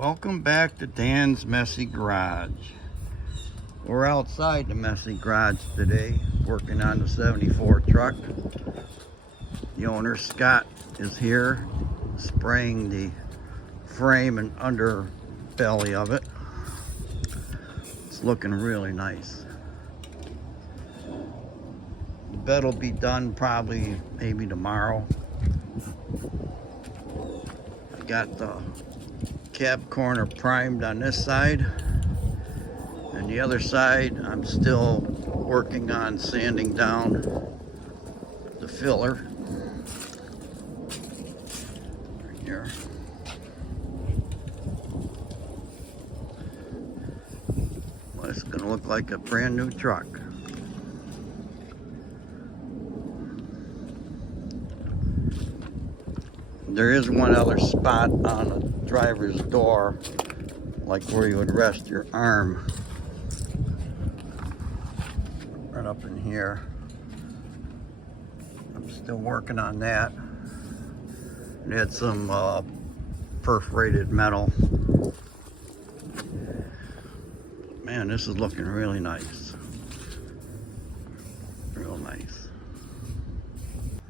Welcome back to Dan's Messy Garage. We're outside the messy garage today, working on the 74 truck. The owner, Scott, is here, spraying the frame and underbelly of it. It's looking really nice. The bed will be done probably maybe tomorrow. I got the cab corner primed on this side, and the other side I'm still working on sanding down the filler right here. But it's gonna look like a brand new truck. There is one other spot on the driver's door, like where you would rest your arm, right up in here. I'm still working on that. It had some perforated metal. Man, this is looking really nice. Real nice.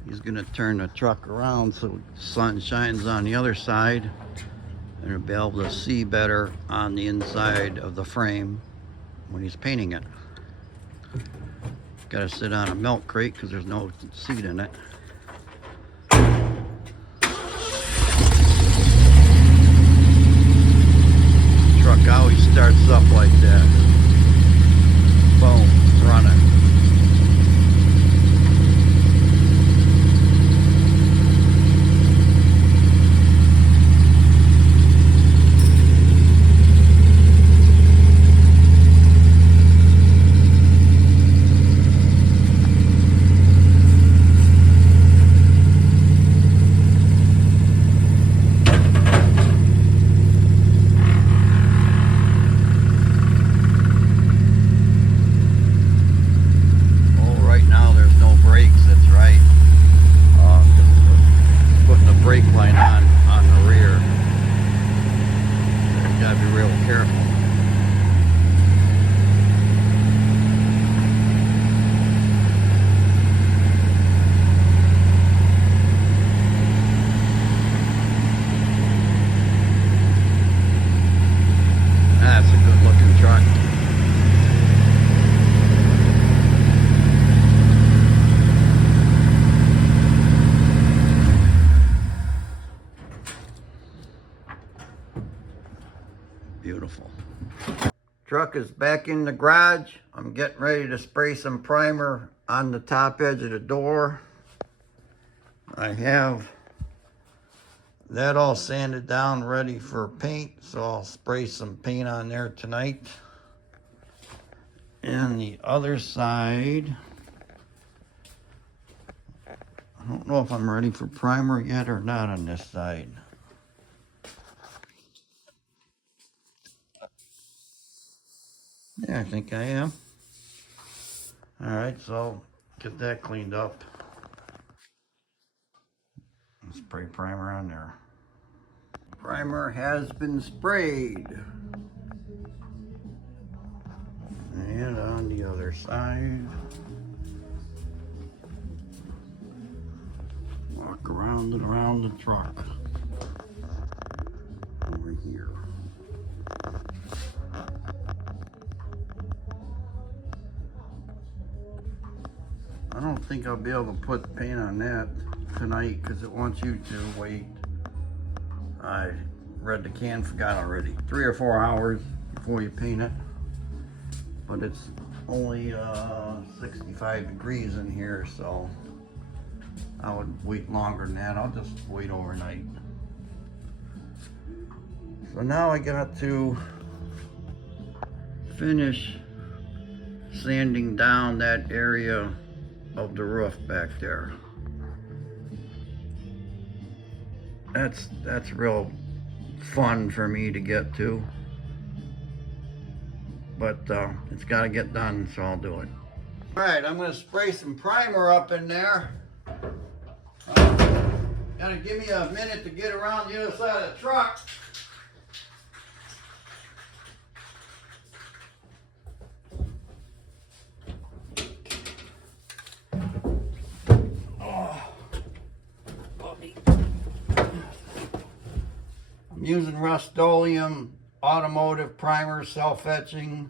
He's gonna turn the truck around so the sun shines on the other side, and he'll be able to see better on the inside of the frame when he's painting it. Gotta sit on a milk crate because there's no seat in it. Truck always starts up like that. Boom, it's running. Brake line on the rear. You gotta be real careful. That's a good looking truck. Beautiful. Truck is back in the garage. I'm getting ready to spray some primer on the top edge of the door. I have that all sanded down, ready for paint, so I'll spray some paint on there tonight. And the other side, I don't know if I'm ready for primer yet or not on this side. Yeah, I think I am. All right, so I'll get that cleaned up. Spray primer on there. Primer has been sprayed. And on the other side. Walk around and around the truck. Over here. I don't think I'll be able to put paint on that tonight because it wants you to wait. I read the can, forgot already. 3 or 4 hours before you paint it. But it's only 65 degrees in here, so I would wait longer than that. I'll just wait overnight. So now I got to finish sanding down that area of the roof back there. That's real fun for me to get to, but it's got to get done, so I'll do it. All right, I'm going to spray some primer up in there. Gotta give me a minute to get around the other side of the truck. I'm using Rust-Oleum automotive primer, self-etching.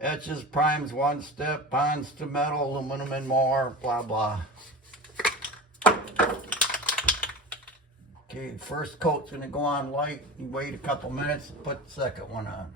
Etches, primes one step, bonds to metal, aluminum and more, blah, blah. Okay, first coat's gonna go on light. You wait a couple minutes, put the second one on.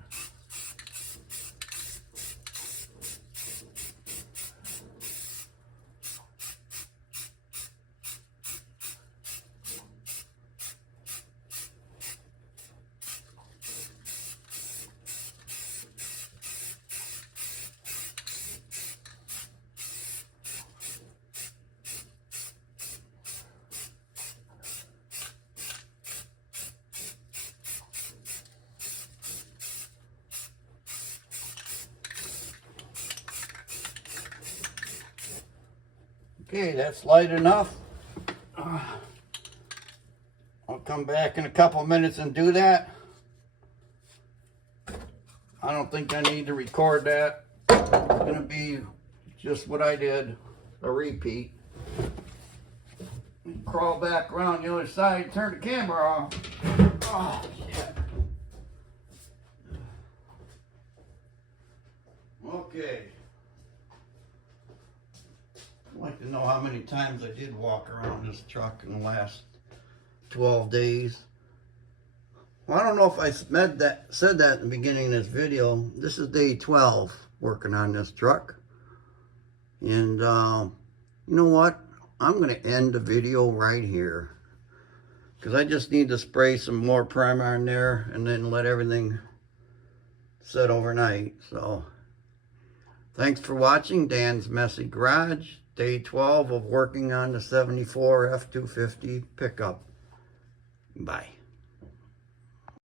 Okay, that's light enough. I'll come back in a couple minutes and do that. I don't think I need to record that. It's going to be just what I did, a repeat. Crawl back around the other side, turn the camera off. Oh, shit. Okay. I'd like to know how many times I did walk around this truck in the last 12 days. Well, I don't know if I said that in the beginning of this video. This is day 12 working on this truck. And you know what? I'm going to end the video right here. Because I just need to spray some more primer in there and then let everything set overnight. So, thanks for watching Dan's Messy Garage. Day 12 of working on the 74 F250 pickup. Bye.